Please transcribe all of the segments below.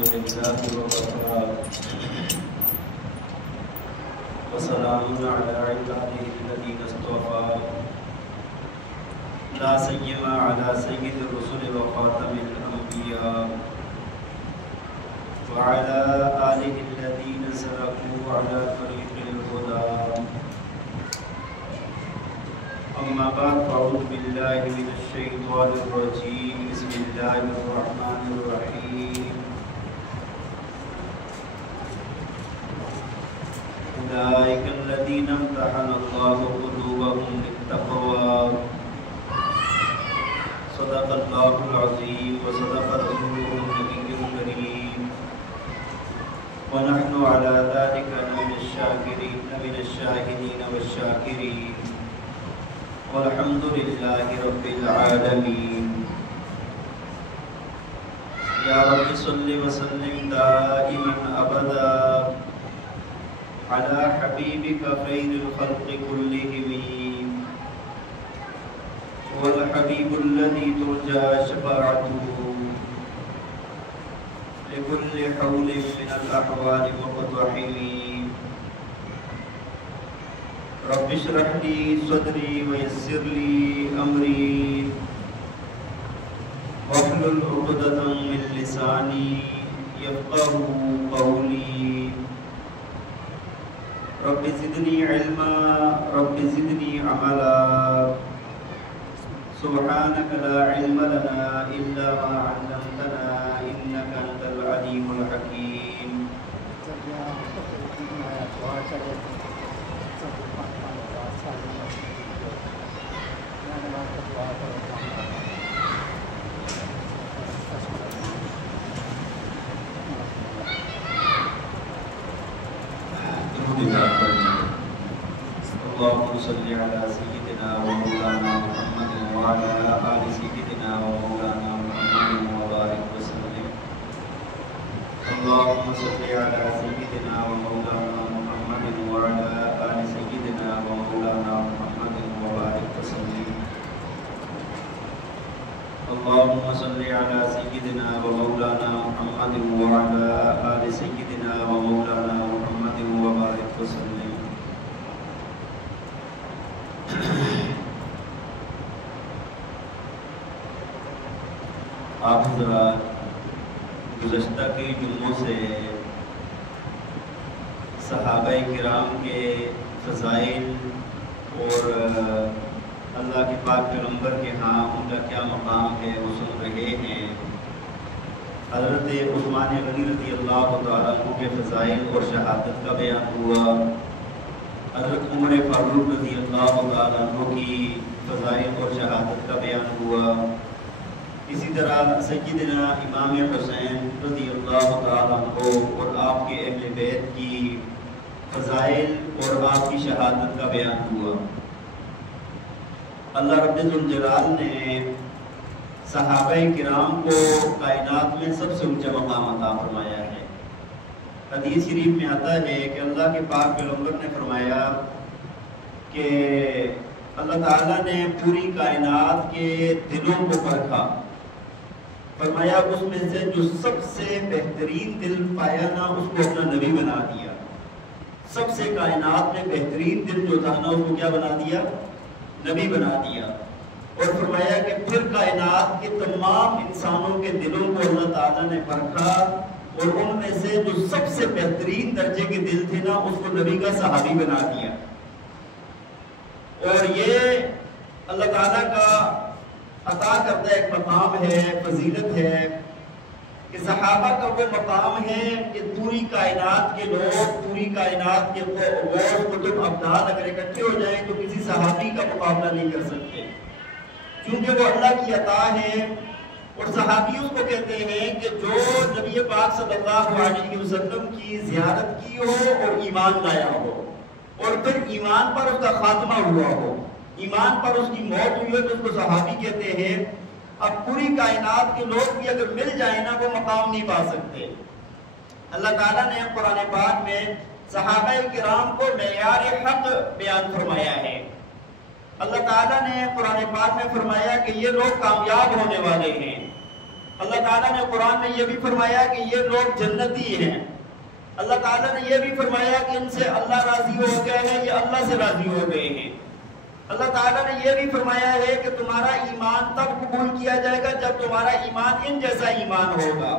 لله وكفى وسلام على عباده الذين اصطفى لا سيما على سيد الرسل وخاتم الأنبياء وعلى آله الذين سلكوا على طريق الهدى أما بعد فأعوذ بالله من الشيطان الرجيم بسم الله الرحمن الرحيم أولئك الذين امتحن الله قلوبهم للتقوى صدق الله العظيم وصدق رسوله النبي الكريم ونحن على ذلك من الشاهدين والشاكرين والحمد لله رب العالمين يا رب صل وسلم دائما أبدا على حبيبك خير الخلق كلهم والحبيب الذي ترجى شفاعته لكل حول من الأحوال مقتحم رب اشرح لي صدري ويسر لي أمري واحلل عقدة من لساني يفقهوا قولي رب زدني علما رب زدني عملا سبحانك لا علم لنا إلا ما علمتنا إنك أنت العليم الحكيم اللهم صل على سيدنا ومولانا محمد وعلى آل سيدنا ومولانا محمد وبارك وسلم اللهم صل على سيدنا ومولانا محمد وعلى آل سيدنا ومولانا محمد وبارك وسلم اللهم صل على سيدنا ومولانا محمد وعلى آل سيدنا ومولانا محمد وبارك وسلم آپ حضرات گزشتہ کئی جمعوں سے صحابہ کرام کے فضائل اور اللہ کے پاک پیغمبر کے ہاں ان کا کیا مقام ہے وہ سن رہے ہیں۔ حضرت عثمان غنی رضی اللہ تعالیٰ عنہ کے فضائل اور شہادت کا بیان ہوا، حضرت عمر فاروق رضی اللہ تعالیٰ عنہ کی فضائل اور شہادت کا بیان ہوا، اسی طرح سیدنا امام حسین رضی اللہ تعالیٰ عنہ اور آپ کے اہل بیت کی فضائل اور آپ کی شہادت کا بیان ہوا۔ اللہ رب الجلال نے صحابہ کرام کو کائنات میں سب سے اونچا مقام عطا فرمایا ہے۔ حدیث شریف میں آتا ہے کہ اللہ کے پاک پیغمبر نے فرمایا کہ اللہ تعالیٰ نے پوری کائنات کے دلوں کو پرکھا، فرمایا اس میں سے جو سب سے بہترین دل پایا نا اس کو اپنا نبی بنا دیا۔ سب سے کائنات میں بہترین دل جو تھا نا اس کو کیا بنا دیا؟ نبی بنا دیا۔ اور فرمایا کہ پھر کائنات کے تمام انسانوں کے دلوں کو اللہ تعالیٰ نے پرکھا اور ان میں سے جو سب سے بہترین درجے کے دل تھے نا اس کو نبی کا صحابی بنا دیا۔ اور یہ اللہ تعالیٰ کا عطا کرتا ایک مقام ہے، فضیلت ہے کہ صحابہ کا وہ مقام ہے کہ پوری کائنات کے لوگ، پوری کائنات کے غوث قطب ابدال اگر اکٹھے ہو جائیں تو کسی صحابی کا مقابلہ نہیں کر سکتے، کیونکہ وہ اللہ کی عطا ہے۔ اور صحابی اس کو کہتے ہیں کہ جو نبی پاک صلی اللہ علیہ وسلم کی زیارت کی ہو اور ایمان لایا ہو اور پھر ایمان پر اس کا خاتمہ ہوا ہو، ایمان پر اس کی موت ہوئی ہے تو اس کو صحابی کہتے ہیں۔ اب پوری کائنات کے لوگ بھی اگر مل جائیں نا وہ مقام نہیں پا سکتے۔ اللہ تعالیٰ نے قرآن پاک میں صحابہ کرام کو معیار حق بیان فرمایا ہے۔ اللہ تعالیٰ نے قرآن پاک میں فرمایا کہ یہ لوگ کامیاب ہونے والے ہیں، اللہ تعالیٰ نے قرآن میں یہ بھی فرمایا کہ یہ لوگ جنتی ہیں. اللہ تعالیٰ نے یہ بھی فرمایا کہ ان سے اللہ راضی ہو گئے ہیں، یہ اللہ سے راضی ہو گئے ہیں. اللہ تعالیٰ نے یہ بھی فرمایا ہے کہ تمہارا ایمان تب قبول کیا جائے گا جب تمہارا ایمان ان جیسا ایمان ہوگا.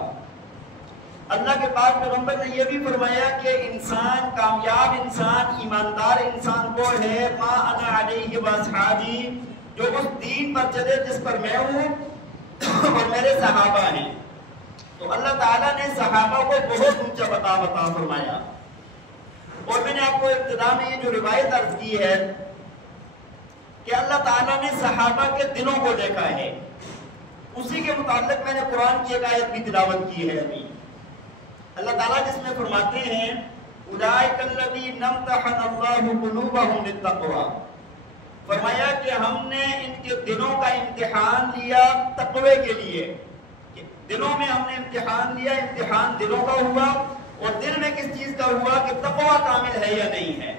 اللہ کے پاک پیغمبر نے یہ بھی فرمایا کہ انسان، کامیاب انسان، ایماندار انسان وہ ہے ما انا علیہ واصحابی، جو اس دین پر چلے جس پر میں ہوں اور میرے صحابہ ہیں. تو اللہ تعالیٰ نے صحابہ کو بہت اونچا مقام عطا فرمایا. اور میں نے آپ کو ابتدا میں یہ جو روایت عرض کی ہے کہ اللہ تعالیٰ نے صحابہ کے دلوں کو دیکھا ہے، اسی کے متعلق میں نے قرآن کی ایک آیت بھی تلاوت کی ہے ابھی. اللہ تعالیٰ جس میں فرماتے ہیں اولئک الذین امتحن اللہ قلوبہم للتقوی، فرمایا کہ ہم نے ان کے دلوں کا امتحان لیا تقوی کے لیے. دلوں میں ہم نے امتحان لیا، امتحان دلوں کا ہوا، اور دل میں کس چیز کا ہوا کہ تقوی کامل ہے یا نہیں ہے.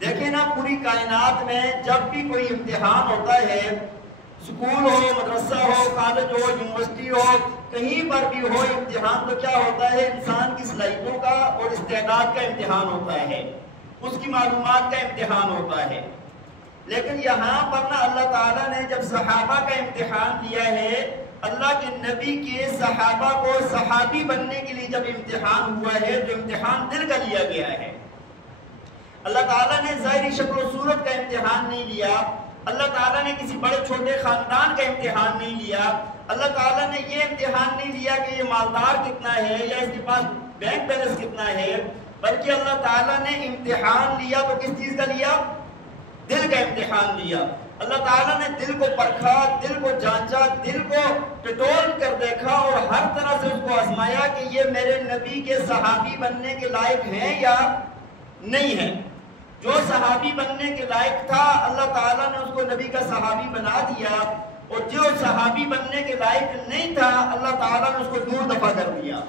دیکھیں نا، پوری کائنات میں جب بھی کوئی امتحان ہوتا ہے، سکول ہو، مدرسہ ہو، کالج ہو، یونیورسٹی ہو، کہیں پر بھی ہو امتحان، تو کیا ہوتا ہے؟ انسان کی صلاحیتوں کا اور استعداد کا امتحان ہوتا ہے، اس کی معلومات کا امتحان ہوتا ہے. لیکن یہاں پر نا اللہ تعالیٰ نے جب صحابہ کا امتحان لیا ہے، اللہ کے نبی کے صحابہ کو صحابی بننے کے لیے جب امتحان ہوا ہے، جو امتحان دل کا لیا گیا ہے. اللہ تعالیٰ نے ظاہری شکل و صورت کا امتحان نہیں لیا، اللہ تعالیٰ نے کسی بڑے چھوٹے خاندان کا امتحان نہیں لیا، اللہ تعالیٰ نے یہ امتحان نہیں لیا کہ یہ مالدار کتنا ہے یا اس کے پاس بینک بیلنس کتنا ہے، بلکہ اللہ تعالیٰ نے امتحان لیا تو کس چیز کا لیا؟ دل کا امتحان لیا. اللہ تعالیٰ نے دل کو پرکھا، دل کو جانچا، دل کو ٹٹول کر دیکھا اور ہر طرح سے اس کو آزمایا کہ یہ میرے نبی کے صحابی بننے کے لائق ہیں یا نہیں ہیں. جو صحابی بننے کے لائق تھا اللہ تعالیٰ نے اس کو نبی کا صحابی بنا دیا، اور جو صحابی بننے کے لائق نہیں تھا اللہ تعالیٰ نے اس کو دور دفع کر دیا.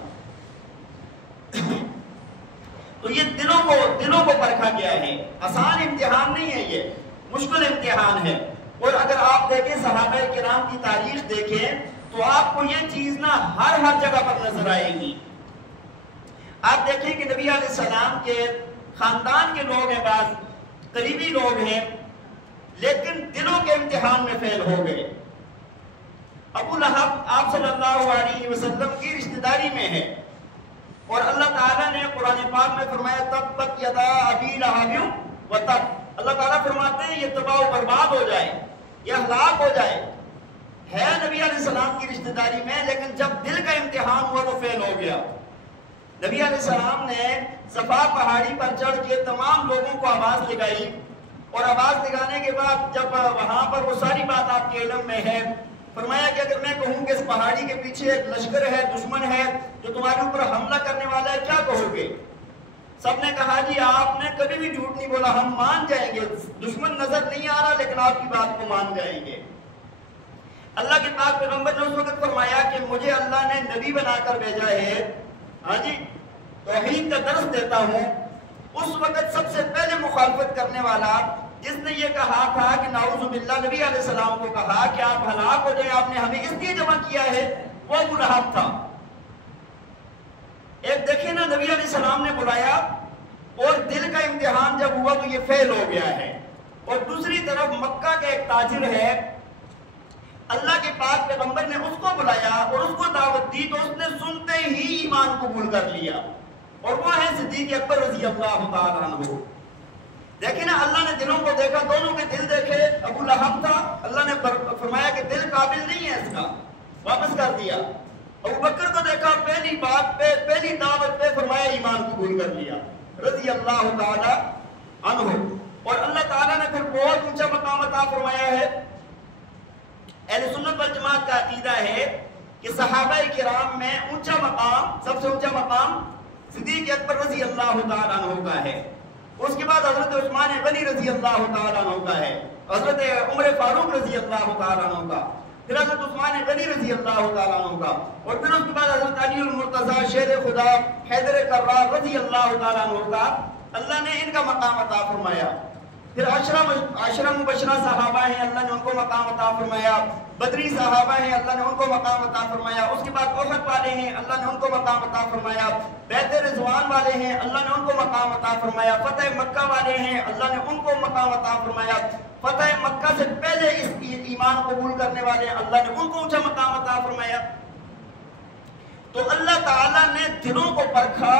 تو یہ دلوں کو پرکھا گیا ہے. آسان امتحان نہیں ہے، یہ مشکل امتحان ہے. اور اگر آپ دیکھیں صحابہ کرام کی تاریخ دیکھیں تو آپ کو یہ چیز نا ہر جگہ پر نظر آئے گی. آپ دیکھیں کہ نبی علیہ السلام کے خاندان کے لوگ ہیں، بعض قریبی لوگ ہیں، لیکن دلوں کے امتحان میں فیل ہو گئے. ابو لہب آپ صلی اللہ علیہ وسلم کی رشتہ داری میں ہے، اور اللہ تعالیٰ نے قرآن پاک میں فرمایا تبت یدا ابی لہب وتب. اللہ تعالیٰ فرماتے ہیں یہ تباہ و برباد ہو جائے، یہ ہلاک ہو جائے. ہے نبی علیہ السلام کی رشتہ داری میں، لیکن جب دل کا امتحان ہوا تو فیل ہو گیا. نبی علیہ السلام نے صفا پہاڑی پر چڑھ کے تمام لوگوں کو آواز لگائی، اور آواز لگانے کے بعد جب وہاں پر وہ ساری بات آپ کے علم میں ہے، فرمایا کہ اگر میں کہوں کہ اس پہاڑی کے پیچھے ایک لشکر ہے، دشمن ہے جو تمہارے اوپر حملہ کرنے والا ہے، کیا کہو گے؟ سب نے کہا جی آپ نے کبھی بھی جھوٹ نہیں بولا، ہم مان جائیں گے. دشمن نظر نہیں آ رہا لیکن آپ کی بات کو مان جائیں گے. اللہ کے پاک پیغمبر نے اس وقت فرمایا کہ مجھے اللہ نے نبی بنا کر بھیجا ہے، ہاں جی توحید کا درس دیتا ہوں. اس وقت سب سے پہلے مخالفت کرنے والا جس نے یہ کہا تھا کہ نعوذ باللہ نبی علیہ السلام کو کہا کہ آپ ہلاک ہو جائیں، آپ نے ہمیں اس لیے جمع کیا ہے، وہ ابو لہب تھا. ایک دیکھیں نا، نبی علیہ السلام نے بلایا اور دل کا امتحان جب ہوا تو یہ فیل ہو گیا ہے. اور دوسری طرف مکہ کا ایک تاجر ہے، اللہ کے پاک پیغمبر نے اس کو بلایا اور اس کو دعوت دی تو اس نے سنتے ہی ایمان قبول کر لیا، اور وہ ہے صدیق اکبر رضی اللہ تعالیٰ عنہ. دیکھیں نا، اللہ نے دلوں کو دیکھا، دونوں کے دل دیکھے. ابو لہب تھا، اللہ نے فرمایا کہ دل قابل نہیں ہے اس کا، واپس کر دیا. ابو بکر کو دیکھا، پہلی بات پہ، پہلی دعوت پہ فرمایا ایمان قبول کر لیا رضی اللہ تعالی عنہ. اور اللہ تعالیٰ نے پھر بہت اونچا مقام عطا فرمایا ہے. اہل سنت والجماعت کا عقیدہ ہے کہ صحابہ کرام میں اونچا مقام، سب سے اونچا مقام صدیق اکبر رضی اللہ تعالیٰ عنہ کا ہے. اس کے بعد حضرت عثمان غنی رضی اللہ تعالیٰ عنہ کا ہے، حضرت عمر فاروق رضی اللہ تعالیٰ عنہ کا، پھر حضرت عثمان غنی رضی اللہ تعالیٰ عنہ کا، اور پھر اس کے بعد حضرت علی المرتضیٰ شیر خدا حیدر کرار رضی اللہ تعالیٰ عنہ کا. اللہ نے ان کا مقام عطا فرمایا. پھر عشرہ مبشرہ صحابہ ہیں، اللہ نے ان کو مقام عطا فرمایا، بدری صحابہ ہیں، اللہ نے ان کو مقام عطا فرمایا، اس کے بعد احد والے ہیں، اللہ نے ان کو مقام عطا فرمایا، بیت رضوان والے ہیں، اللہ نے ان کو مقام عطا فرمایا، فتح مکہ والے ہیں، اللہ نے ان کو مقام عطا فرمایا، فتح مکہ سے پہلے اس ایمان قبول کرنے والے ہیں، اللہ نے ان کو اونچا مقام عطا فرمایا۔ تو اللہ تعالیٰ نے دلوں کو پرکھا،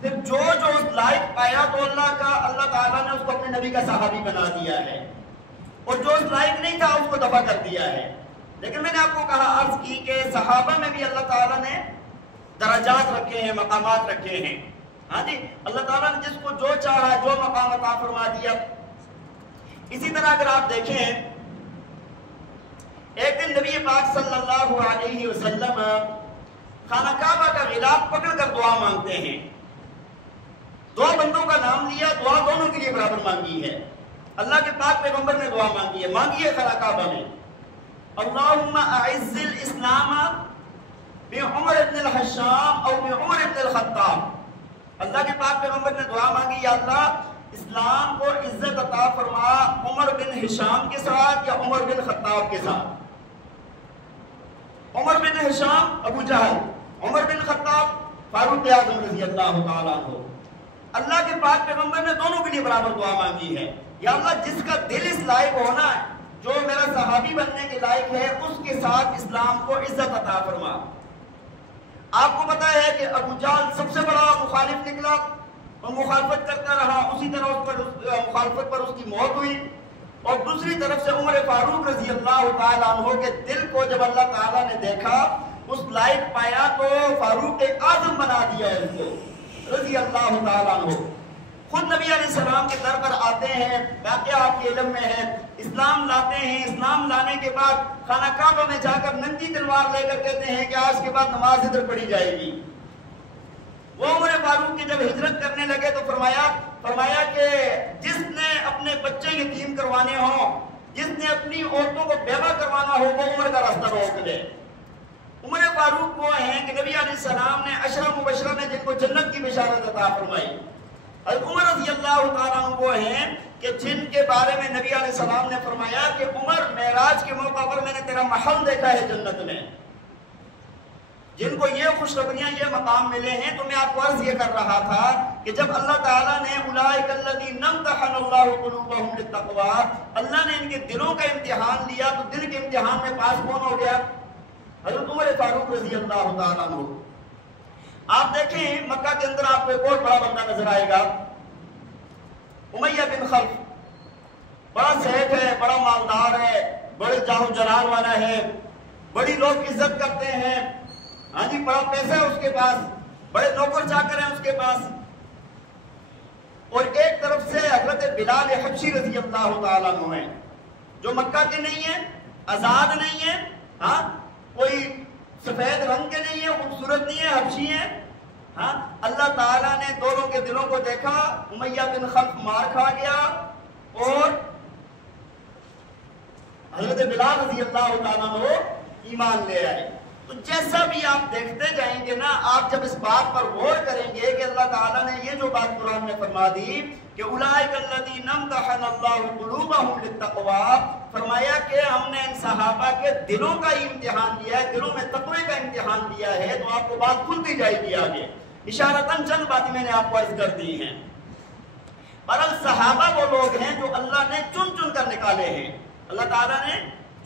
پھر جو اس لائق پایا تو اللہ تعالیٰ نے اس کو اپنے نبی کا صحابی بنا دیا ہے، اور جو اس لائق نہیں تھا اس کو دفع کر دیا ہے۔ لیکن میں نے آپ کو عرض کی کہ صحابہ میں بھی اللہ تعالیٰ نے درجات رکھے ہیں، مقامات رکھے ہیں۔ ہاں جی، اللہ تعالیٰ نے جس کو جو چاہا جو مقام عطا فرما دیا۔ اسی طرح اگر آپ دیکھیں، ایک دن نبی پاک صلی اللہ علیہ وسلم خانہ کعبہ کا غلاف پکڑ کر دعا مانگتے ہیں۔ دو بندوں کا نام لیا، دعا دونوں کے لیے برابر مانگی ہے۔ اللہ کے پاک پیغمبر نے دعا مانگی ہے خانہ کعبہ میں، اللہم اعز الاسلام بعمر ابن الحشام او بعمر ابن الخطاب۔ اللہ کے پاک پیغمبر نے دعا مانگی، یا اللہ اسلام کو عزت عطا فرما عمر بن ہشام کے ساتھ یا عمر بن خطاب کے ساتھ۔ عمر بن ہشام ابو جہل، عمر بن خطاب فاروق اعظم رضی اللہ تعالیٰ عنہ۔ اللہ کے پاک پیغمبر نے دونوں کے لیے برابر دعا مانگی ہے، یا اللہ جس کا دل اس لائق ہونا ہے، جو میرا صحابی بننے کے لائق ہے، اس کے ساتھ اسلام کو عزت عطا فرما۔ آپ کو پتا ہے کہ ابو جہل سب سے بڑا مخالف نکلا اور مخالفت کرتا رہا، اسی طرح اس پر مخالفت پر اس کی موت ہوئی۔ اور دوسری طرف سے عمر فاروق رضی اللہ تعالیٰ عنہ کے دل کو جب اللہ تعالیٰ نے دیکھا، اس لائق پایا تو فاروق اعظم بنا دیا ہے اس کو رضی اللہ تعالیٰ عنہ۔ خود نبی علیہ السلام کے در پر آتے ہیں، واقعہ آپ کے علم میں ہے، اسلام لاتے ہیں، اسلام لانے کے بعد خانہ کعبہ میں جا کر ننگی تلوار لے کر کہتے ہیں کہ آج کے بعد نماز ادھر پڑھی جائے گی۔ وہ عمر فاروق کی جب ہجرت کرنے لگے تو فرمایا کہ جس نے اپنے بچے یتیم کروانے ہوں، جس نے اپنی عورتوں کو بیوہ کروانا ہو، وہ عمر کا راستہ روک لے۔ عمر فاروق وہ ہیں کہ نبی علیہ السلام نے عشرہ مبشرہ میں جن کو جنت کی بشارت عطا فرمائی۔ عمر رضی اللہ تعالیٰ عنہ وہ ہیں کہ جن کے بارے میں نبی علیہ السلام نے فرمایا کہ عمر معراج کے موقع پر میں نے تیرا محل دیکھا ہے جنت میں۔ جن کو یہ خوشخبریاں، یہ مقام ملے ہیں، تو میں آپ کو عرض یہ کر رہا تھا کہ جب اللہ تعالیٰ نے اولئک الذین امتحن اللہ قلوبہم للتقوی، اللہ نے ان کے دلوں کا امتحان لیا تو دل کے امتحان میں پاس کون ہو گیا؟ حضرت عمر فاروق رضی اللہ تعالیٰ عنہ۔ آپ دیکھیں مکہ کے اندر آپ کو ایک اور بڑا بندہ نظر آئے گا، امیہ بن خلف۔ بڑا سیٹ ہے، بڑا مالدار ہے، بڑے جاہ و جلال والا ہے، بڑی لوگ عزت کرتے ہیں، ہاں جی، بڑا پیسہ ہے اس کے پاس، بڑے نوکر چاکر ہیں اس کے پاس۔ اور ایک طرف سے حضرت بلال حبشی رضی اللہ تعالیٰ عنہ ہیں، جو مکہ کے نہیں ہیں، آزاد نہیں ہیں، ہاں کوئی سفید رنگ کے نہیں ہیں، خوبصورت نہیں ہیں، حبشی ہیں۔ ہاں اللہ تعالیٰ نے دونوں کے دلوں کو دیکھا، امیہ بن خلف مار کھا گیا اور حضرت بلال رضی اللہ تعالیٰ عنہ ایمان لے آئے۔ تو جیسا بھی آپ دیکھتے جائیں گے نا، آپ جب اس بات پر غور کریں گے کہ اللہ تعالیٰ نے یہ جو بات قرآن میں فرما دی کہ اولئک الذین امتحن اللہ قلوبہم للتقوی، فرمایا کہ ہم نے ان صحابہ کے دلوں کا ہی امتحان لیا ہے، دلوں میں تقوی کا امتحان لیا ہے، تو آپ کو بات کھلتی جائے گی آگے۔ اشارتاً چند باتیں میں نے آپ کو عرض کر دی ہیں۔ بہرحال صحابہ وہ لوگ ہیں جو اللہ نے چن چن کر نکالے ہیں، اللہ تعالیٰ نے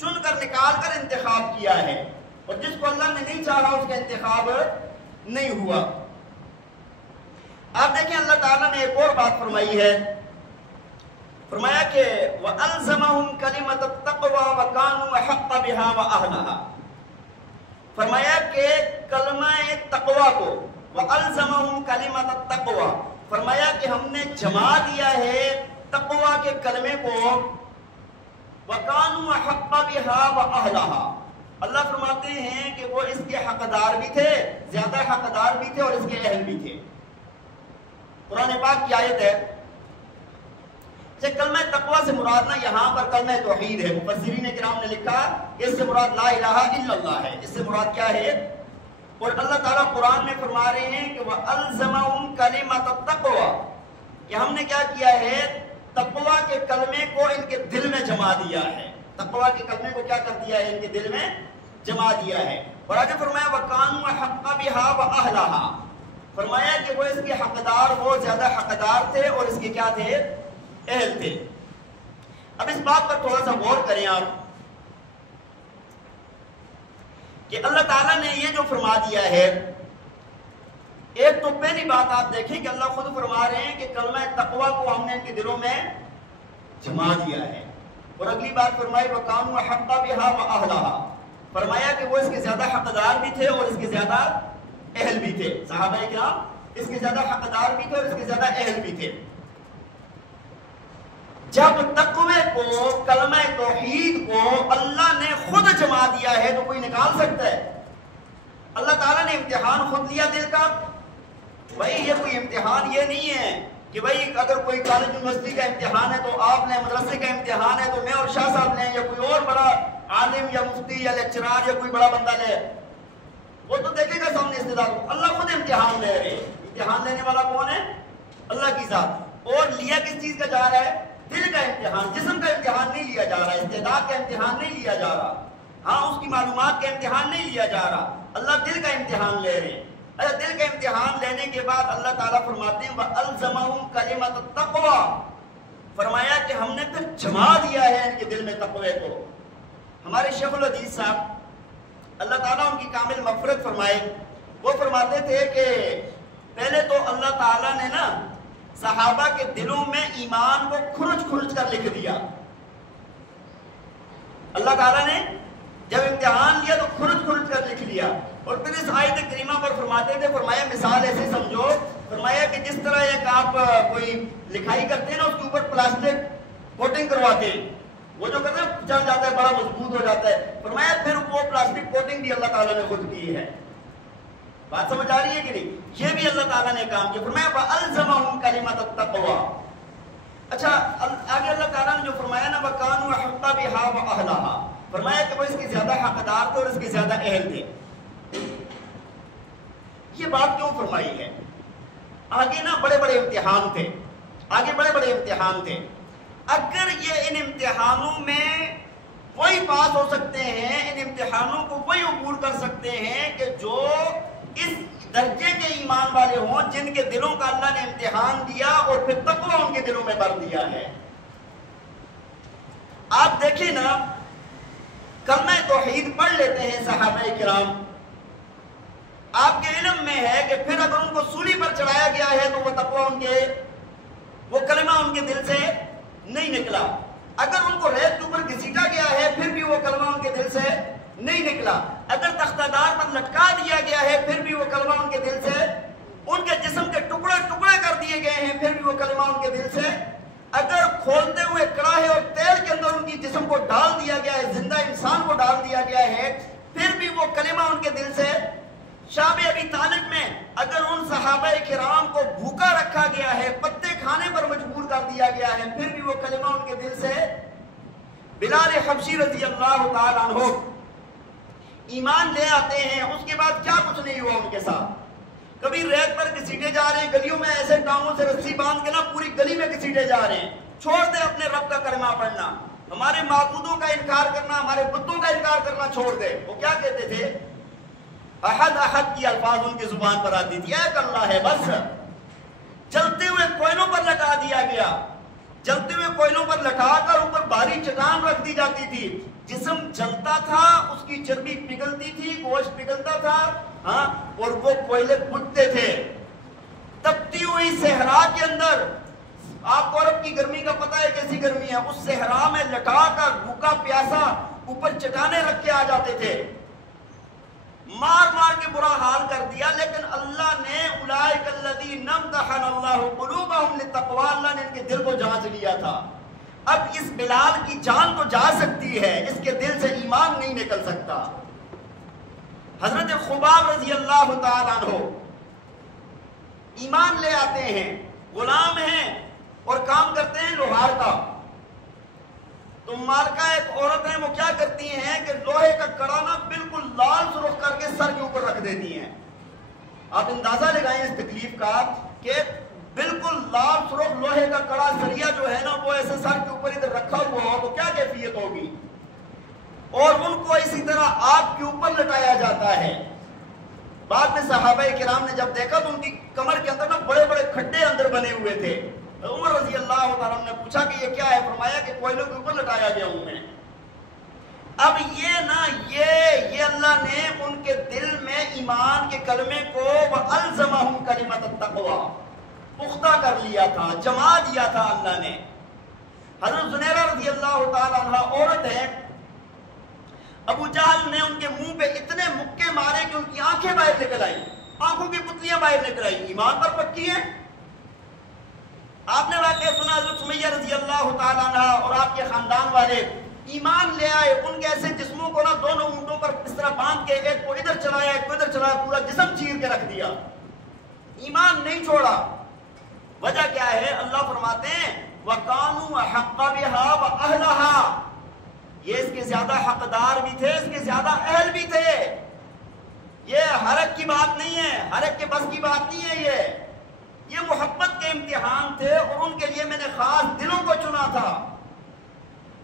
چن کر نکال کر انتخاب کیا ہے، اور جس کو اللہ نے نہیں چاہا اس کا انتخاب نہیں ہوا۔ آپ دیکھیں اللہ تعالیٰ نے ایک اور بات فرمائی ہے، فرمایا کہ وَأَلْزَمَهُمْ كَلِمَةَ التَّقْوَى وَكَانُوا أَحَقَّ بِهَا وَأَهْلَهَا۔ فرمایا کہ کلمہ تقوی کو، وَأَلْزَمَهُمْ كَلِمَةَ التَّقْوَى، فرمایا کہ ہم نے جما دیا ہے تقوی کے کلمے کو، وَكَانُوا أَحَقَّ بِهَا وَأَهْلَهَا، اللہ فرماتے ہیں کہ وہ اس کے حقدار بھی تھے، زیادہ حقدار بھی تھے اور اس کے اہل بھی تھے۔ قرآن پاک کی آیت ہے کہ کلمہ تقوی سے مراد نہ یہاں پر کلمہ توحید ہے، مفسرین کرام نے لکھا کہ اس سے مراد لا الہ الا اللہ ہے، اس سے مراد کیا ہے؟ اور اللہ تعالیٰ قرآن میں فرما رہے ہیں کہ وَأَلْزَمَهُمْ كَلِمَةَ التَّقْوَى، کہ ہم نے کیا کیا ہے تقوی کے کلمے کو ان کے دل میں جما دیا ہے. تقوی کے کلمے کو کیا کر دیا ہے؟ ان کے دل میں جما دیا ہے. اور آگے فرمایا وَكَانُوا أَحَقَّ بِهَا وَأَهْلَهَا، فرمایا کہ وہ اس کے حقدار، وہ زیادہ حقدار تھے اور اس کے کیا تھے؟ اہل تھے. اب اس بات پر تھوڑا سا غور کریں آپ کہ اللہ تعالیٰ نے یہ جو فرما دیا ہے، ایک تو پہلی بات آپ دیکھیں کہ اللہ خود فرما رہے ہیں کہ کلمہ تقوی کو ہم نے ان کے دلوں میں جما دیا ہے. اور اگلی بات فرمائی وَكَانُوا أَحَقَّ بِهَا وَأَهْلَهَا، فرمایا کہ وہ اس کے زیادہ حقدار بھی تھے اور اس کے زیادہ اہل بھی تھے. صحابہ کرام اس کے زیادہ حقدار بھی تھے اور اس کے زیادہ اہل بھی تھے. جب تقوی کو، کلمہ توحید کو اللہ نے خود جما دیا ہے تو کوئی نکال سکتا ہے؟ اللہ تعالیٰ نے امتحان خود لیا دل کا. بھائی یہ کوئی امتحان یہ نہیں ہے کہ بھائی اگر کوئی کالج یونیورسٹی کا امتحان ہے تو آپ لیں، مدرسے کا امتحان ہے تو میں اور شاہ صاحب لیں، یا کوئی اور بڑا عالم یا مفتی یا لیکچرار یا کوئی بڑا بندہ لے. وہ تو دیکھے گا سامنے استدار کو. اللہ خود امتحان لے رہے. امتحان لینے والا کون ہے؟ اللہ کی ذات. اور لیا کس چیز کا جا رہا ہے؟ دل کا امتحان. جسم کا امتحان نہیں لیا جا رہا، استعداد کا امتحان نہیں لیا جا رہا، ہاں اس کی معلومات کا امتحان نہیں لیا جا رہا. اللہ دل کا امتحان لے رہے ہیں. اچھا دل کا امتحان لینے کے بعد اللہ تعالیٰ فرماتے ہیں وَأَلْزَمَهُمْ كَلِمَةَ التَّقْوَى، فرمایا کہ ہم نے پھر جما دیا ہے ان کے دل میں تقوی کو. ہمارے شیخ الحدیث صاحب اللہ تعالیٰ ان کی کامل مغفرت فرمائے، وہ فرماتے تھے کہ پہلے تو اللہ تعالیٰ نے نا صحابہ کے دلوں میں ایمان کو کھرچ کھرچ کر لکھ دیا. اللہ تعالیٰ نے جب امتحان لیا تو کھرچ کھرچ کر لکھ لیا. اور پھر اس آیت کریمہ پر فرماتے تھے، فرمایا مثال ایسے سمجھو، فرمایا کہ جس طرح ایک آپ کوئی لکھائی کرتے ہیں نا، اس کے اوپر پلاسٹک کوٹنگ کرواتے ہیں، وہ جو کہتے ہیں چل جاتا ہے، بڑا مضبوط ہو جاتا ہے. فرمایا پھر وہ پلاسٹک کوٹنگ بھی اللہ تعالیٰ نے خود کی ہے. بات سمجھ آ رہی ہے کہ نہیں؟ یہ بھی اللہ تعالیٰ نے کام کیا. فرمایا وَأَلْزَمَهُمْ كَلِمَةَ التَّقْوَى. اچھا آگے اللہ تعالیٰ نے جو فرمایا نا وَكَانُوا أَحَقَّ بِهَا وَأَهْلَهَا، فرمایا کہ وہ اس کے زیادہ حقدار تھے اور اس کے زیادہ اہل تھے. یہ بات کیوں فرمائی ہے؟ آگے نا بڑے بڑے امتحان تھے، آگے بڑے بڑے امتحان تھے. اگر یہ ان امتحانوں میں وہی پاس ہو سکتے ہیں، ان امتحانوں کو وہی عبور کر سکتے ہیں کہ جو اس درجے کے ایمان والے ہوں جن کے دلوں کا اللہ نے امتحان دیا اور پھر تقوی ان کے دلوں میں بھر دیا ہے. آپ دیکھیں نا کلمہ توحید پڑھ لیتے ہیں صحابہ کرام، آپ کے علم میں ہے کہ پھر اگر ان کو سولی پر چڑھایا گیا ہے تو وہ تقوی ان کے، وہ کلمہ ان کے دل سے نہیں نکلا. اگر ان کو ریت کے اوپر گھسیٹا گیا ہے پھر بھی وہ کلمہ ان کے دل سے نہیں نکلا. اگر تختہ دار پر لٹکا دیا گیا ہے پھر بھی وہ کلمہ ان کے دل سے، ان کے جسم کے ٹکڑے ٹکڑے کر دیے گئے ہیں پھر بھی وہ کلمہ ان کے دل سے، اگر کھولتے ہوئے کڑاہے اور تیل کے اندر ان کی جسم کو ڈال دیا گیا ہے، زندہ انسان کو ڈال دیا گیا ہے، پھر بھی وہ کلمہ ان کے دل سے. شاب ابی طالب میں اگر ان صحابہ کرام کو بھوکا رکھا گیا ہے، پتے کھانے پر مجبور کر دیا گیا ہے، پھر بھی وہ کلمہ ان کے دل سے. بلال حبشی رضی اللہ تعالیٰ عنہ ایمان لے آتے ہیں، اس کے بعد کیا کچھ نہیں ہوا ان کے ساتھ. کبھی ریت پر گھسیٹے جا رہے ہیں، گلیوں میں ایسے ٹانگوں سے رسی باندھ کے نا پوری گلی میں گھسیٹے جا رہے ہیں. چھوڑ دے اپنے رب کا کلمہ پڑھنا، ہمارے معبودوں کا انکار کرنا، ہمارے بتوں کا انکار کرنا چھوڑ دے. وہ کیا کہتے تھے؟ احد احد کی الفاظ ان کی زبان پر آتی تھی، ایک اللہ ہے بس. جلتے ہوئے کوئلوں پر لٹا دیا گیا، جلتے ہوئے کوئلوں پر لٹا کر اوپر بھاری چٹان رکھ دی جاتی تھی. جسم جلتا تھا، اس کی چربی پگھلتی تھی، گوشت پگھلتا تھا، ہاں، اور وہ کوئلے پھٹتے تھے. تپتی ہوئی صحرا کے اندر، آپ کو عرب کی گرمی کا پتہ ہے کیسی گرمی ہے، اس صحرا میں لٹا کر بھوکا پیاسا اوپر چٹانیں رکھ کے آ جاتے تھے. مار مار کے برا حال کر دیا، لیکن اللہ نے اولئک الذین امتحن اللہ قلوبہم للتقوی، اللہ نے ان کے دل کو جانچ لیا تھا. اب اس بلال کی جان تو جا سکتی ہے، اس کے دل سے ایمان نہیں نکل سکتا. حضرت خباب رضی اللہ تعالیٰ عنہ ایمان لے آتے ہیں، غلام ہیں اور کام کرتے ہیں لوہار کا. تو مالکہ ایک عورت ہے، وہ کیا کرتی ہیں کہ لوہے کا کڑا نا بالکل لال سرخ کر کے سر کے اوپر رکھ دیتی ہیں. آپ اندازہ لگائیں اس تکلیف کا کہ بالکل لال سرخ لوہے کا کڑا سریا جو ہے نا وہ ایسے سر کے اوپر ادھر رکھا ہوا ہو تو کیا کیفیت ہوگی. اور ان کو اسی طرح آگ کے اوپر لٹایا جاتا ہے. بعد میں صحابہ کرام نے جب دیکھا تو ان کی کمر کے اندر نا بڑے بڑے کھڈے اندر بنے ہوئے تھے. عمر رضی اللہ تعالیٰ عنہ نے پوچھا کہ یہ کیا ہے؟ فرمایا کہ کوئلوں کے اوپر لٹایا گیا ہوں میں. اب یہ اللہ نے ان کے دل میں ایمان کے کلمے کو وَأَلْزَمَهُمْ كَلِمَةَ التَّقْوَىٰ پختہ کر لیا تھا، جما دیا تھا اللہ نے. حضرت زنیرہ رضی اللہ تعالیٰ عنہ عورت ہے، ابو جہل نے ان کے منہ پہ اتنے مکے مارے کہ ان کی آنکھیں باہر نکل آئی، آنکھوں کی پتلیاں باہر نکل آئی. ایمان پر پکی ہیں. آپ نے واقعہ سنا حضرت سمیہ رضی اللہ تعالیٰ عنہ اور آپ کے خاندان والے ایمان لے آئے. ان کے ایسے جسموں کو نا دونوں اونٹوں پر اس طرح باندھ کے ایک کو ادھر چلایا ایک کو ادھر چلایا، پورا جسم چیر کے رکھ دیا. ایمان نہیں چھوڑا. وجہ کیا ہے؟ اللہ فرماتے ہیں وَقَانُوا أَحَقَّ بِهَا وَأَهْلَهَا، یہ اس کے زیادہ حقدار بھی تھے، اس کے زیادہ اہل بھی تھے. یہ ہر ایک کی بات نہیں ہے، ہر ایک کے بس کی بات نہیں ہے. یہ محبت کے امتحان تھے اور ان کے لیے میں نے خاص دلوں کو چنا تھا.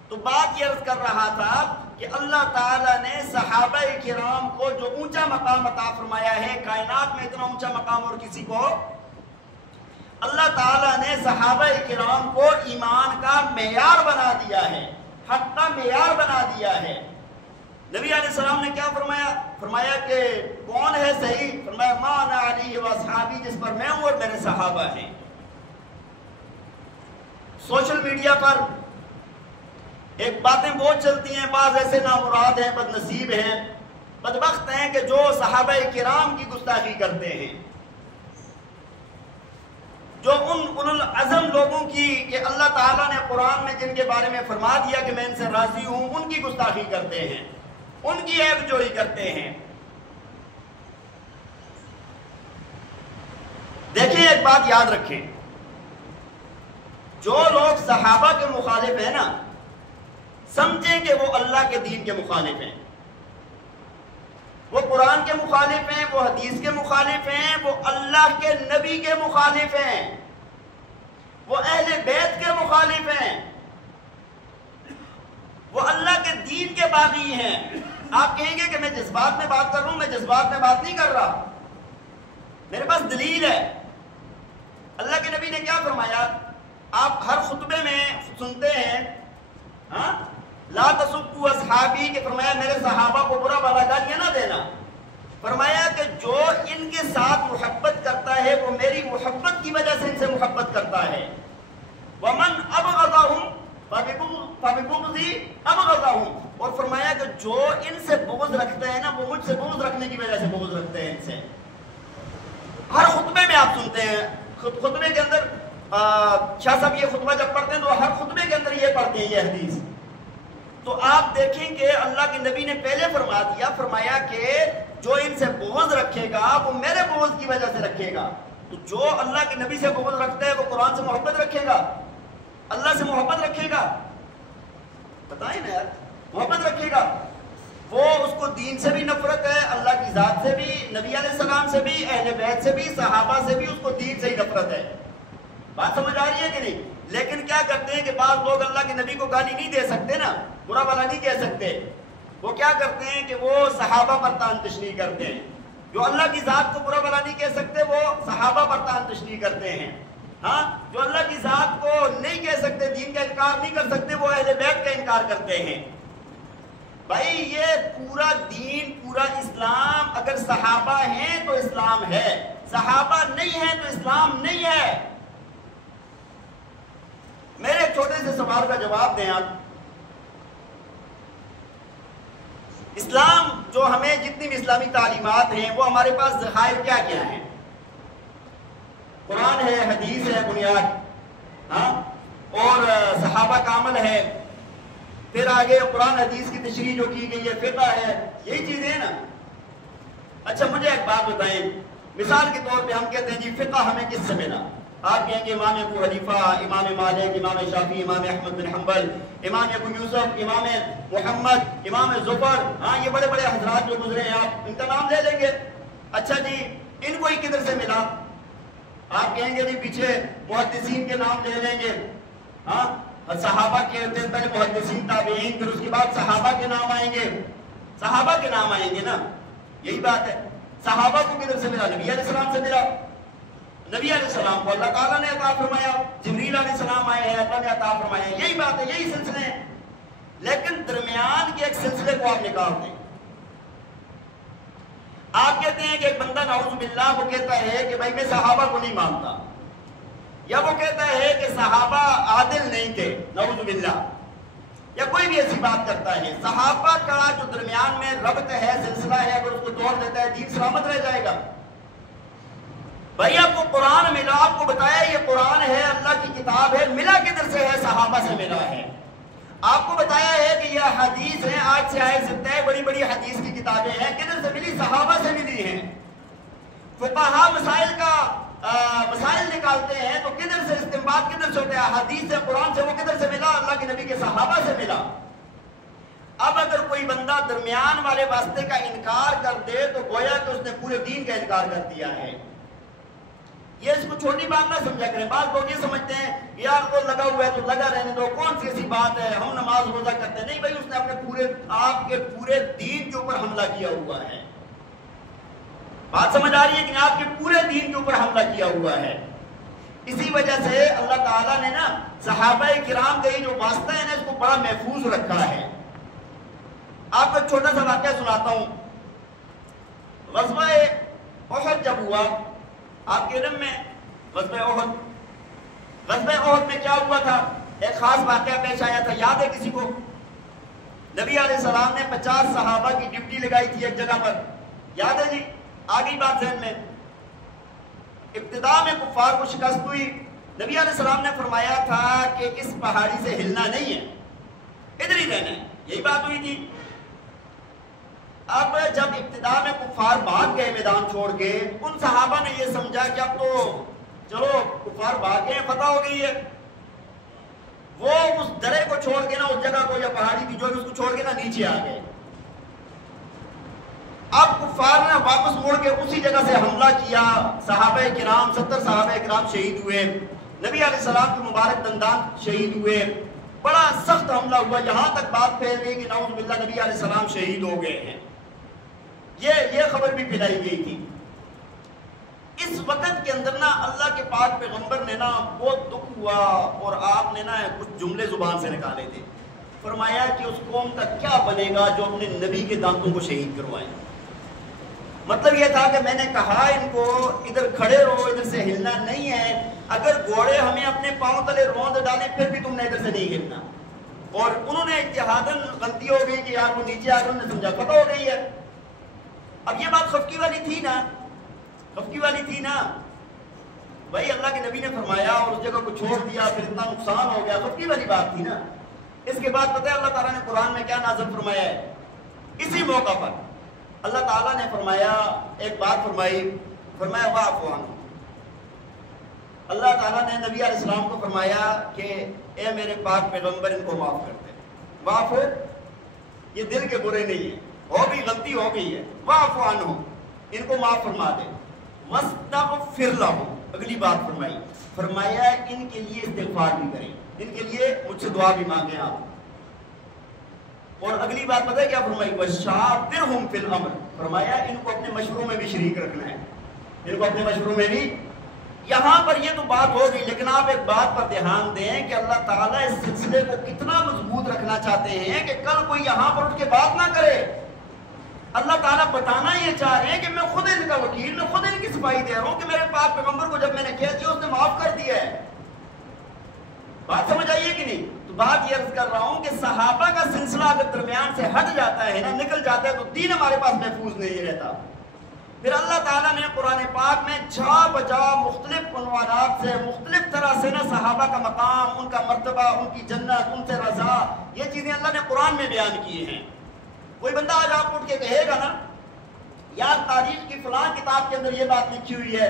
تو بات یہ عرض کر رہا تھا کہ اللہ تعالیٰ نے صحابہ کرام کو جو اونچا مقام عطا فرمایا ہے، کائنات میں اتنا اونچا مقام اور کسی کو، اللہ تعالیٰ نے صحابہ کرام کو ایمان کا معیار بنا دیا ہے، حق کا معیار بنا دیا ہے. نبی علیہ السلام نے کیا فرمایا؟ فرمایا کہ کون ہے صحیح؟ فرمایا ما انا علیہ واصحابی، جس پر میں ہوں اور میرے صحابہ ہیں. سوشل میڈیا پر ایک باتیں بہت چلتی ہیں، بعض ایسے نامراد ہیں، بد نصیب ہیں، بدبخت ہیں کہ جو صحابہ کرام کی گستاخی کرتے ہیں، جو ان اولو العزم لوگوں کی کہ اللہ تعالیٰ نے قرآن میں جن کے بارے میں فرما دیا کہ میں ان سے راضی ہوں، ان کی گستاخی کرتے ہیں، ان کی عیب جوئی کرتے ہیں. دیکھیں ایک بات یاد رکھیں، جو لوگ صحابہ کے مخالف ہیں نا، سمجھیں کہ وہ اللہ کے دین کے مخالف ہیں، وہ قرآن کے مخالف ہیں، وہ حدیث کے مخالف ہیں، وہ اللہ کے نبی کے مخالف ہیں، وہ اہل بیت کے مخالف ہیں، وہ اللہ کے دین کے باغی ہیں. آپ کہیں گے کہ میں جذبات میں بات کر رہا ہوں، میں جذبات میں بات نہیں کر رہا، میرے پاس دلیل ہے. اللہ کے نبی نے کیا فرمایا؟ آپ ہر خطبے میں سنتے ہیں ہاں لا تسبوا اصحابی، کہ فرمایا میرے صحابہ کو برا بھلا گالیاں نہ دینا. فرمایا کہ جو ان کے ساتھ محبت کرتا ہے وہ میری محبت کی وجہ سے ان سے محبت کرتا ہے. ومن ابغضهم فببغضی ابغضهم، اور فرمایا کہ جو ان سے بغض رکھتے ہیں نا وہ مجھ سے بغض رکھنے کی وجہ سے بغض رکھتے ہیں ان سے. ہر خطبے میں آپ سنتے ہیں، خطبے کے اندر شاہ صاحب یہ خطبہ جب پڑھتے ہیں تو ہر خطبے کے اندر یہ پڑھتے ہیں یہ حدیث. تو آپ دیکھیں کہ اللہ کے نبی نے پہلے فرما دیا، فرمایا کہ جو ان سے بغض رکھے گا وہ میرے بغض کی وجہ سے رکھے گا. تو جو اللہ کے نبی سے بغض رکھتا ہے وہ قرآن سے محبت رکھے گا، اللہ سے محبت رکھے گا. بتائیں نا یار، محبت رکھے گا. وہ اس کو دین سے بھی نفرت ہے، اللہ کی ذات سے بھی، نبی علیہ السلام سے بھی، اہل بیت سے بھی، صحابہ سے بھی، اس کو دین سے ہی نفرت ہے. بات سمجھ آ رہی ہے کہ نہیں؟ لیکن کیا کرتے ہیں کہ بعض لوگ اللہ کے نبی کو گالی نہیں دے سکتے نا، برا بھلا نہیں کہہ سکتے. وہ کیا کرتے ہیں کہ وہ صحابہ پر تان تشنیع کرتے ہیں. جو اللہ کی ذات کو برا بھلا نہیں کہہ سکتے وہ صحابہ پر تان تشنیع کرتے ہیں. ہاں، جو اللہ کی ذات کو نہیں کہہ سکتے، دین کا انکار نہیں کر سکتے، وہ اہل بیت کا انکار کرتے ہیں. بھائی یہ پورا دین، پورا اسلام اگر صحابہ ہیں تو اسلام ہے، صحابہ نہیں ہیں تو اسلام نہیں ہے. میرے چھوٹے سے سوال کا جواب دیں آپ. اسلام جو ہمیں جتنی بھی اسلامی تعلیمات ہیں وہ ہمارے پاس ذخائر کیا کیا ہیں؟ قرآن ہے، حدیث ہے بنیاد، ہاں، اور صحابہ کا عمل ہے، پھر آگے قرآن حدیث کی تشریح جو کی گئی ہے، فقہ ہے، یہی چیزیں ہیں نا. اچھا مجھے ایک بات بتائیں، مثال کے طور پہ ہم کہتے ہیں جی فقہ ہمیں کس سے ملا؟ آپ کہیں کہ امام ابو حنیفہ، امام مالک، امام شافعی، امام احمد بن حنبل، امام ابو یوسف، امام محمد، امام زفر، ہاں یہ بڑے بڑے حضرات جو گزرے ہیں آپ ان کا نام لے لیں گے. اچھا جی ان کو ہی کدھر سے ملا؟ آپ کہیں گے نہیں پیچھے محدثین کے نام لے لیں گے، ہاں صحابہ کے پہلے محدثین تابعین، پھر اس کے بعد صحابہ کے نام آئیں گے، صحابہ کے نام آئیں گے نا، یہی بات ہے۔ صحابہ کو کدھر سے ملا؟ نبی علیہ السلام سے ملا۔ نبی علیہ السلام کو اللہ تعالیٰ نے عطا فرمایا، جبریل علیہ السلام آئے ہیں، اللہ نے عطا فرمایا، یہی بات ہے، یہی سلسلے ہیں۔ لیکن درمیان کے ایک سلسلے کو آپ نکال دیں۔ آپ کہتے ہیں کہ ایک بندہ نعوذ باللہ وہ کہتا ہے کہ بھائی میں صحابہ کو نہیں مانتا، یا وہ کہتا ہے کہ صحابہ عادل نہیں تھے، نعوذ باللہ، یا کوئی بھی ایسی بات کرتا ہے۔ صحابہ کا جو درمیان میں ربط ہے، سلسلہ ہے، اگر اس کو توڑ دیتا ہے دین سلامت رہ جائے گا۔ بھائی آپ کو قرآن ملا، آپ کو بتایا یہ قرآن ہے، اللہ کی کتاب ہے، ملا کدھر سے ہے؟ صحابہ سے ملا ہے۔ آپ کو بتایا ہے کہ یہ حدیث ہے، آج سے آئے زندہ بڑی بڑی حدیث کی کتابیں ہیں، کدھر سے ملی؟ صحابہ سے ملی ہیں۔ فقہاء مسائل کا مسائل نکالتے ہیں تو کدھر سے استنباط کدھر سے ہوتا ہے؟ حدیث سے، قرآن سے۔ وہ کدھر سے ملا؟ اللہ کے نبی کے صحابہ سے ملا۔ اب اگر کوئی بندہ درمیان والے واسطے کا انکار کر دے تو گویا کہ اس نے پورے دین کا انکار کر دیا ہے۔ یہ اس کو چھوٹی بات نہ سمجھا کریں۔ بعض لوگ یہ سمجھتے ہیں یار وہ لگا ہوا ہے تو لگا رہنے دو، کون سی ایسی بات ہے، ہم نماز روزہ کرتے ہیں۔ نہیں بھائی، اس نے اپنے آپ کے پورے دین کے اوپر حملہ کیا ہوا ہے۔ بات سمجھ آ رہی ہے کہ آپ کے پورے دین کے اوپر حملہ کیا ہوا ہے۔ اسی وجہ سے اللہ تعالیٰ نے نا صحابہ کرام کا یہ جو واسطہ ہے نا، اس کو بڑا محفوظ رکھا ہے۔ آپ کو ایک چھوٹا سا واقعہ سناتا ہوں۔ غزوہ احد جب ہوا، آپ کے علم میں غزوہ احد میں کیا ہوا تھا؟ ایک خاص واقعہ پیش آیا تھا، یاد ہے کسی کو؟ نبی علیہ السلام نے 50 صحابہ کی ڈیوٹی لگائی تھی ایک جگہ پر، یاد ہے جی؟ آگئی بات ذہن میں؟ ابتدا میں کفار کو شکست ہوئی، نبی علیہ السلام نے فرمایا تھا کہ اس پہاڑی سے ہلنا نہیں ہے، ادھر ہی رہنا ہے، یہی بات ہوئی تھی۔ اب جب ابتدا میں کفار بھاگ گئے میدان چھوڑ کے، ان صحابہ نے یہ سمجھا کہ اب تو چلو کفار بھاگ گئے، فتح ہو گئی ہے۔ وہ اس درے کو چھوڑ کے نا، اس جگہ کو یا پہاڑی تھی جو بھی، اس کو چھوڑ کے نا نیچے آ گئے۔ اب کفار نے واپس مڑ کے اسی جگہ سے حملہ کیا، صحابہ کرام 70 صحابہ کرام شہید ہوئے، نبی علیہ السلام کے مبارک دندان شہید ہوئے، بڑا سخت حملہ ہوا، یہاں تک بات پھیل گئی کہ نعوذ باللہ نبی علیہ السلام شہید ہو گئے ہیں۔ یہ خبر بھی پھیلائی گئی تھی۔ اس وقت کے اندر نا اللہ کے پاک پیغمبر نے نا بہت دکھ ہوا، اور آپ نے نا کچھ جملے زبان سے نکالے تھے۔ فرمایا کہ اس قوم کا کیا بنے گا جو اپنے نبی کے دانتوں کو شہید کروائے۔ مطلب یہ تھا کہ میں نے کہا ان کو ادھر کھڑے رہو، ادھر سے ہلنا نہیں ہے، اگر گھوڑے ہمیں اپنے پاؤں تلے روند ڈالیں پھر بھی تم نے ادھر سے نہیں ہلنا۔ اور انہوں نے اجتہاداً غلطی ہو گئی کہ یار وہ نیچے آ کر انہوں نے سمجھا فتح ہو گئی ہے۔ اب یہ بات خفکی والی تھی نا، خفکی والی تھی نا بھائی، اللہ کے نبی نے فرمایا اور اس جگہ کو چھوڑ دیا، پھر اتنا نقصان ہو گیا، خفکی والی بات تھی نا۔ اس کے بعد پتہ ہے اللہ تعالیٰ نے قرآن میں کیا نازل فرمایا ہے؟ اسی موقع پر اللہ تعالیٰ نے فرمایا، ایک بات فرمایا واعف عنہم۔ اللہ تعالیٰ نے نبی علیہ السلام کو فرمایا کہ اے میرے پاک پیغمبر ان کو معاف کر دے۔ واعف، یہ دل کے برے نہیں ہیں، ہو گئی غلطی ہو گئی ہے، واعف عنہم، ان کو معاف فرما دے۔ واستغفر لہم، اگلی بات فرمایا ان کے لیے استغفار بھی کریں، ان کے لیے مجھ سے دعا بھی مانگیں آپ۔ اور اگلی بات پتہ ہے کیا فرمائی؟ وشاورہم فی الامر، فرمایا ان کو اپنے مشوروں میں بھی شریک رکھنا ہے، ان کو اپنے مشوروں میں بھی۔ یہاں پر یہ تو بات ہو گئی، لیکن آپ ایک بات پر دھیان دیں کہ اللہ تعالیٰ اس سلسلے کو کتنا مضبوط رکھنا چاہتے ہیں کہ کل کوئی یہاں پر اٹھ کے بات نہ کرے۔ اللہ تعالیٰ بتانا یہ چاہ رہے ہیں کہ میں خود ان کا وکیل، میں خود ان کی صفائی دے رہا ہوں کہ میرے پاک پیغمبر کو جب میں نے کہہ دیا اس نے معاف کر دیا ہے۔ بات سمجھ آئیے کہ نہیں؟ تو بات یہ عرض کر رہا ہوں کہ صحابہ کا سلسلہ اگر درمیان سے ہٹ جاتا ہے نا، نکل جاتا ہے، تو دین ہمارے پاس محفوظ نہیں رہتا۔ پھر اللہ تعالیٰ نے قرآن پاک میں جا بجا مختلف عنوانات سے، مختلف طرح سے نا صحابہ کا مقام، ان کا مرتبہ، ان کی جنت، ان سے رضا، یہ چیزیں اللہ نے قرآن میں بیان کی ہیں۔ کوئی بندہ آج آپ اٹھ کے کہے گا نا یار تاریخ کی فلاں کتاب کے اندر یہ بات لکھی ہوئی ہے،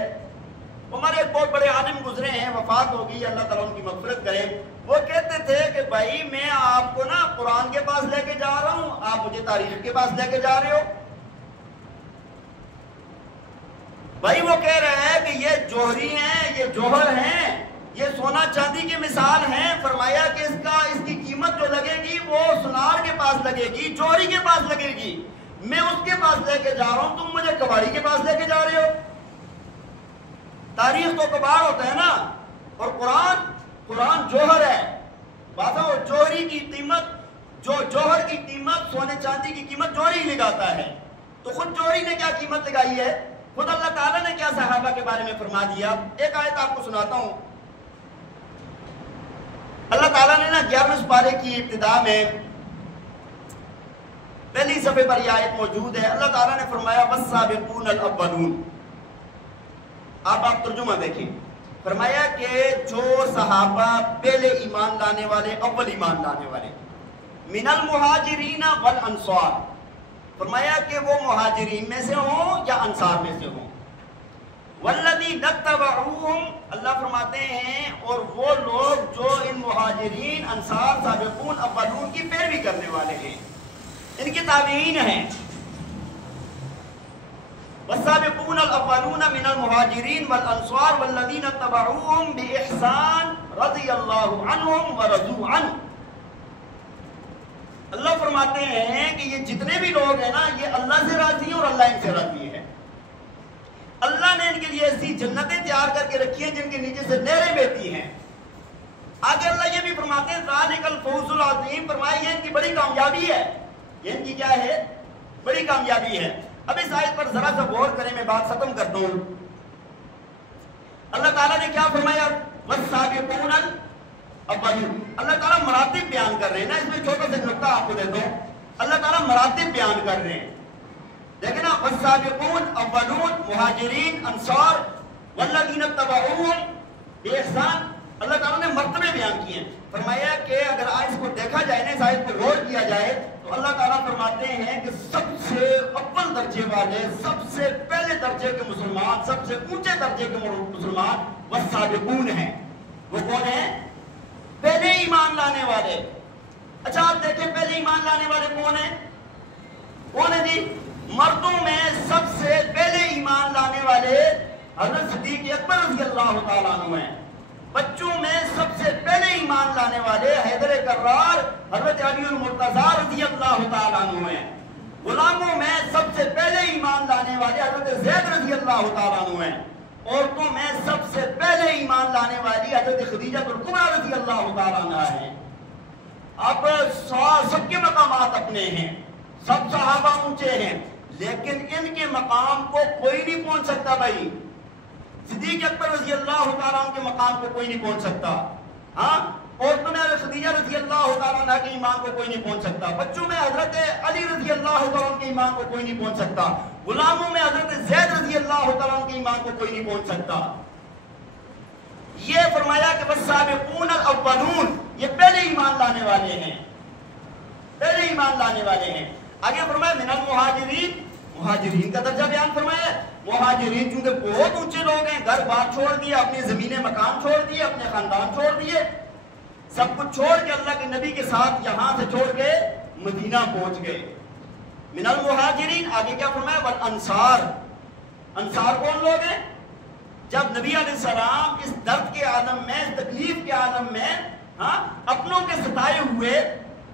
ہمارے ایک بہت بڑے عالم گزرے ہیں، وفات ہو گئی، اللہ تعالیٰ ان کی مغفرت کرے، وہ کہتے تھے کہ بھائی میں آپ کو نا قرآن کے پاس لے کے جا رہا ہوں، آپ مجھے تاریخ کے پاس لے کے جا رہے ہو۔ بھائی وہ کہہ رہے ہیں کہ یہ جوہری ہیں، جوہر ہیں، یہ سونا چاندی کی مثال ہیں. فرمایا کہ اس کی قیمت جو لگے گی وہ سنار کے پاس لگے گی، جوہری کے پاس لگے گی. میں اس کے پاس لے کے جا رہا ہوں، تم مجھے کباڑی کے پاس لے کے جا رہے ہو. تاریخ تو کباڑ ہوتا ہے نا، اور قرآن جوہر ہے. بات ہے جوہری کی قیمت، جوہر کی قیمت، سونے چاندی کی قیمت جوہری ہی لگاتا ہے. تو خود جوہری نے کیا قیمت لگائی ہے، خود اللہ تعالیٰ نے کیا صحابہ کے بارے میں فرما دیا. ایک آیت آپ کو سناتا ہوں. اللہ تعالیٰ نے نا 11ویں پارے کی ابتدا میں پہلی صفحے پر یہ آیت موجود ہے. اللہ تعالیٰ نے فرمایا والسابقون الاولون. آپ ترجمہ دیکھیں. فرمایا کہ جو صحابہ پہلے ایمان لانے والے، اول ایمان لانے والے، من المہاجرین والانصار. فرمایا کہ وہ مہاجرین میں سے ہوں یا انصار میں سے ہوں. والذین اتبعوہم، اللہ فرماتے ہیں اور وہ لوگ جو ان مہاجرین، انصار، سابقون، اولون کی پیروی کرنے والے ہیں، ان کی تابعین ہیں. والسابقون الاولون من المہاجرین والانصار والذین اتبعوہم باحسان رضی اللہ عنہم ورضوا عنہ. اللہ فرماتے ہیں کہ یہ جتنے بھی لوگ ہیں نا، یہ اللہ سے راضی ہیں اور اللہ ان سے راضی ہے. اللہ نے ان کے لیے ایسی جنتیں تیار کر کے رکھی ہیں جن کے نیچے سے نہریں بہتی ہیں. آگے اللہ یہ بھی فرماتے ہیں ذالک الفوز العظیم. فرمایا یہ ان کی بڑی کامیابی ہے. یہ ان کی کیا ہے؟ بڑی کامیابی ہے. اب اس آیت پر ذرا سا غور کریں، میں بات ختم کرتا ہوں. اللہ تعالیٰ نے کیا فرمایا؟ والسابقون الاولون. اللہ تعالیٰ مراتب بیان کر رہے ہیں نا. اس میں چھوٹا سا نقطہ آپ کو دیتا ہوں. اللہ تعالیٰ مراتب بیان کر رہے ہیں. دیکھیں نا، والسابقون اولون، مہاجرین، انصار، والذین اتبعوہم باحسان. اللہ تعالیٰ نے مرتبے بیان کیے ہیں. فرمایا کہ اگر آج کو دیکھا جائے نا، اس آیت کو غور کیا جائے تو اللہ تعالیٰ فرماتے ہیں کہ سب سے اول درجے والے، سب سے پہلے درجے کے مسلمان، سب سے اونچے درجے کے مسلمان والسابقون ہیں. وہ کون ہیں؟ پہلے ایمان لانے والے. اچھا آپ دیکھیں پہلے ایمان لانے والے کون ہیں؟ کون ہیں جی؟ مردوں میں سب سے پہلے ایمان لانے والے حضرت صدیق اکبر رضی اللہ تعالیٰ عنہ ہیں. بچوں میں سب سے پہلے ایمان لانے والے حیدر کرار حضرت علی المرتضیٰ رضی اللہ تعالیٰ عنہ ہیں. غلاموں میں سب سے پہلے ایمان لانے والے حضرت زید رضی اللہ تعالیٰ عنہ ہیں. عورتوں میں سب سے پہلے ایمان لانے والی حضرت خدیجہ الکبریٰ رضی اللہ تعالیٰ عنہ ہے. اب سب کے مقامات اپنے ہیں، سب صحابہ اونچے ہیں، لیکن ان کے مقام کو کوئی نہیں پہنچ سکتا. بھائی صدیق اکبر رضی اللہ تعالیٰ عنہ کے مقام کو کوئی نہیں پہنچ سکتا. ہاں، عورتوں میں خدیجہ رضی اللہ تعالیٰ عنہ کے ایمان کو کوئی نہیں پہنچ سکتا. بچوں میں حضرت علی رضی اللہ تعالیٰ عنہ کے ایمان کو کوئی نہیں پہنچ سکتا. غلاموں میں حضرت زید رضی اللہ تعالیٰ عنہ کے ایمان کو کوئی نہیں پہنچ سکتا. یہ فرمایا کہ والسابقون الاولون، یہ پہلے ایمان لانے والے ہیں، پہلے ایمان لانے والے ہیں. آگے فرمایا من المہاجرین، مہاجرین کا درجہ بیان فرمایا. مہاجرین چونکہ بہت اونچے لوگ ہیں، گھر بار چھوڑ دیے، اپنی زمینیں مکان چھوڑ دیے، اپنے خاندان چھوڑ دیے، سب کچھ چھوڑ کے اللہ کے نبی کے ساتھ یہاں سے چھوڑ کے مدینہ پہنچ گئے. من المہاجرین. آگے کیا فرمایا؟ والانصار. انصار کون لوگ ہیں؟ جب نبی علیہ السلام اس درد کے عالم میں، اس تکلیف کے عالم میں اپنوں کے ستائے ہوئے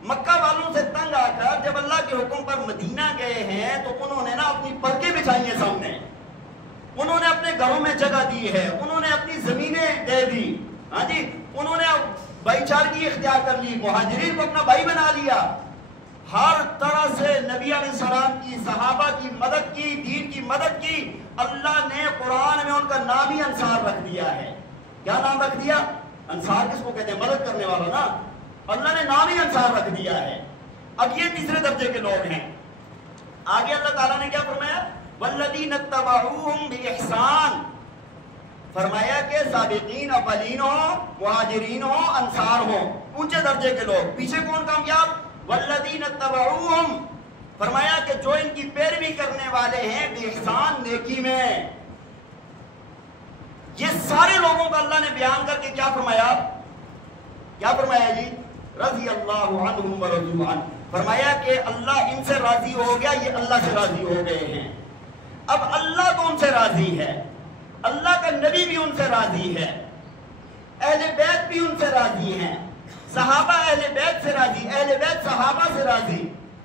مکہ والوں سے تنگ آ کر جب اللہ کے حکم پر مدینہ گئے ہیں تو انہوں نے نا اپنی پردے بچائی ہیں سامنے، انہوں نے اپنے گھروں میں جگہ دی ہے، انہوں نے اپنی زمینیں دے دی. ہاں جی، انہوں نے بھائی چارگی اختیار کر لی، مہاجرین کو اپنا بھائی بنا لیا. ہر طرح سے نبی علیہ السلام کی، صحابہ کی مدد کی، دین کی مدد کی. اللہ نے قرآن میں ان کا نام ہی انصار رکھ دیا ہے. کیا نام رکھ دیا؟ انصار کس کو کہتے ہیں؟ مدد کرنے والا نا. اللہ نے نام ہی انصار رکھ دیا ہے. اب یہ تیسرے درجے کے لوگ ہیں. آگے اللہ تعالیٰ نے کیا فرمایا؟ والذین اتبعوہم باحسان. فرمایا کہ سابقین اولین ہوں، مہاجرین ہوں، انصار ہوں، اونچے درجے کے لوگ. پیچھے کون کامیاب؟ والذین اتبعوہم. فرمایا کہ جو ان کی پیروی کرنے والے ہیں باحسان، نیکی میں. یہ سارے لوگوں کا اللہ نے بیان کر کے کیا فرمایا؟ کیا فرمایا جی؟ رضی اللہ عنہم ورضوا عنہ. فرمایا کہ اللہ ان سے راضی ہو گیا، یہ اللہ سے راضی ہو گئے ہیں. اب اللہ تو ان سے راضی ہے، اللہ کا نبی بھی ان سے راضی ہے، اہل بیت بھی ان سے راضی ہیں، صحابہ اہل بیت سے راضی، اہل بیت صحابہ سے راضی،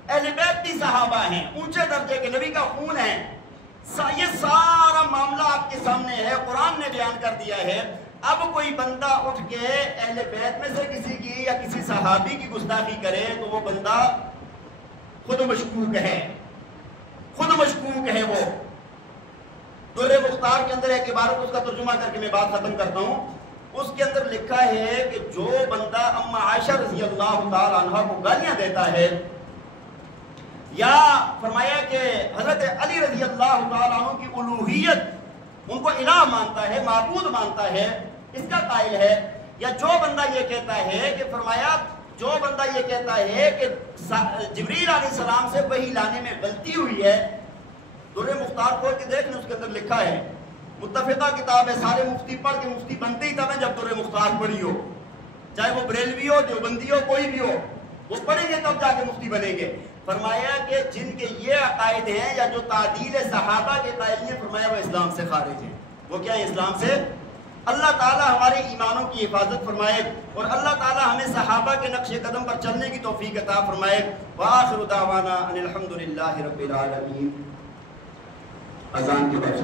اہل بیت بھی صحابہ ہیں، اونچے درجے کے، نبی کا خون ہے۔ یہ سارا معاملہ آپ کے سامنے ہے، قرآن نے بیان کر دیا ہے۔ اب کوئی بندہ اٹھ کے اہل بیت میں سے کسی کی یا کسی صحابی کی گستاخی کرے تو وہ بندہ خود مشکوک ہے، خود مشکوک ہے۔ وہ در مختار کے اندر ایک عبارت، اس کا ترجمہ کر کے میں بات ختم کرتا ہوں، اس کے اندر لکھا ہے کہ جو بندہ اما عائشہ رضی اللہ تعالی عنہ کو گالیاں دیتا ہے، یا فرمایا کہ حضرت علی رضی اللہ تعالی عنہ کی الوہیت، ان کو الہ مانتا ہے، معبود مانتا ہے، اس کا قائل ہے، یا جو بندہ یہ کہتا ہے کہ فرمایا جو بندہ یہ کہتا ہے کہ جبریل علیہ السلام سے وحی لانے میں غلطی ہوئی ہے، در مختار کھول کے دیکھیں، اس کے اندر لکھا ہے، متفقہ کتاب ہے، سارے مفتی پڑھ کے مفتی بنتے ہی تب ہے جب در مختار پڑھی ہو، چاہے وہ بریلوی ہو، دیوبندی ہو، کوئی بھی ہو، وہ پڑھیں گے تب جا کے مفتی بنیں گے۔ فرمایا کہ جن کے یہ عقائد ہیں یا جو تعدیل صحابہ کے قائل ہیں، فرمایا وہ اسلام سے خارج ہیں۔ وہ کیا ہے؟ اسلام سے۔ اللہ تعالی ہمارے ایمانوں کی حفاظت فرمائے، اور اللہ تعالی ہمیں صحابہ کے نقش قدم پر چلنے کی توفیق عطا فرمائے۔ وآخر دعوانا ان الحمد للہ رب العالمین۔ اذان کے بعد